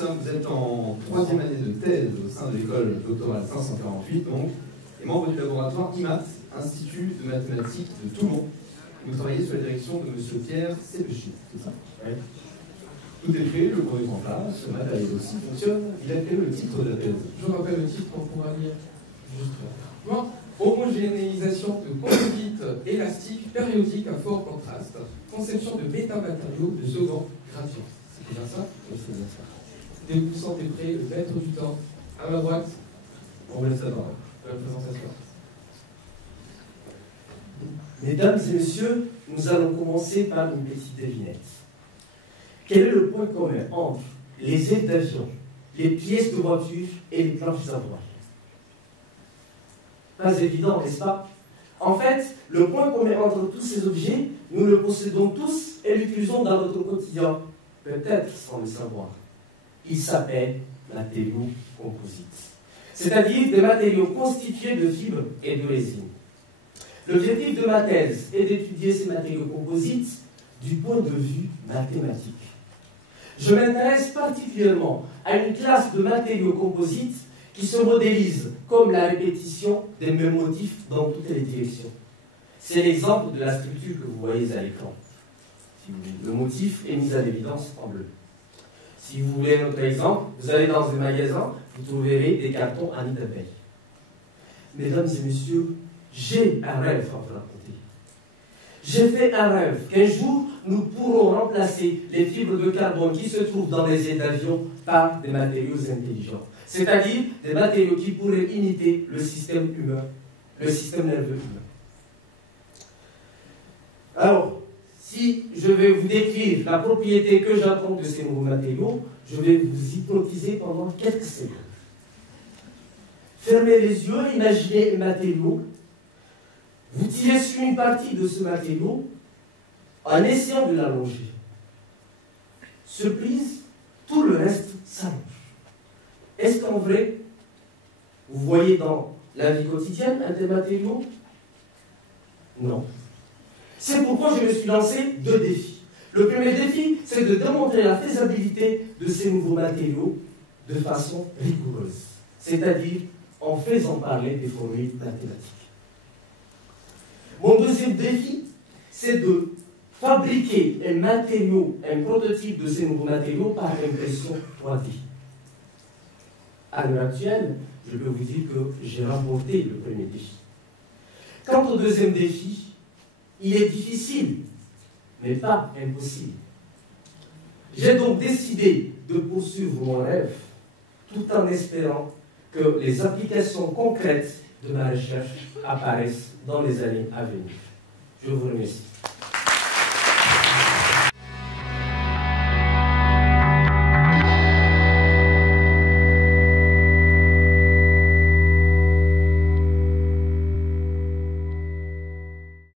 vous êtes en troisième année de thèse au sein de l'école doctorale 548, donc, et membre du laboratoire IMAT, Institut de mathématiques de Toulon. Vous travaillez sous la direction de M. Pierre Sébechy, c'est ça? Oui. Tout est fait, le cours est en place, le matériel aussi fonctionne. Il a quel est le titre de la thèse? Je rappelle le titre, on pourra lire juste là. Homogénéisation de composites élastiques périodiques à fort contraste, conception de métamatériaux de second gradient. C'est bien ça? Oui, c'est bien ça. Dès que vous sentez prêt, le maître du temps, à ma droite, On vous laisse la parole. de la présentation. Mesdames et messieurs, nous allons commencer par une petite devinette. Quel est le point commun entre les aides d'avion, les pièces de voiture et les planches à voile? Pas évident, n'est-ce pas? En fait, le point commun entre tous ces objets, nous le possédons tous et l'utilisons dans notre quotidien, peut-être sans le savoir. Il s'appelle matériaux composites, c'est-à-dire des matériaux constitués de fibres et de résine. L'objectif de ma thèse est d'étudier ces matériaux composites du point de vue mathématique. Je m'intéresse particulièrement à une classe de matériaux composites qui se modélisent comme la répétition des mêmes motifs dans toutes les directions. C'est l'exemple de la structure que vous voyez à l'écran. Le motif est mis à l'évidence en bleu. Si vous voulez un autre exemple, vous allez dans un magasin, vous trouverez des cartons à nid d'abeille. Mesdames et messieurs, j'ai un rêve à vous raconter. J'ai fait un rêve qu'un jour, nous pourrons remplacer les fibres de carbone qui se trouvent dans les ailes d'avion par des matériaux intelligents. C'est-à-dire des matériaux qui pourraient imiter le système humain, le système nerveux humain. Alors, si je vais vous décrire la propriété que j'attends de ces nouveaux matériaux, je vais vous hypnotiser pendant quelques secondes. Fermez les yeux, imaginez un matériau. Vous tirez sur une partie de ce matériau en essayant de l'allonger. Surprise, tout le reste s'allonge. Est-ce qu'en vrai, vous voyez dans la vie quotidienne un des matériaux? Non. C'est pourquoi je me suis lancé 2 défis. Le premier défi, c'est de démontrer la faisabilité de ces nouveaux matériaux de façon rigoureuse, c'est-à-dire en faisant parler des formules mathématiques. Mon deuxième défi, c'est de fabriquer un matériau, un prototype de ces nouveaux matériaux par impression 3D. À l'heure actuelle, je peux vous dire que j'ai remporté le premier défi. Quant au deuxième défi, il est difficile, mais pas impossible. J'ai donc décidé de poursuivre mon rêve, tout en espérant que les applications concrètes de ma recherche apparaissent dans les années à venir. Je vous remercie.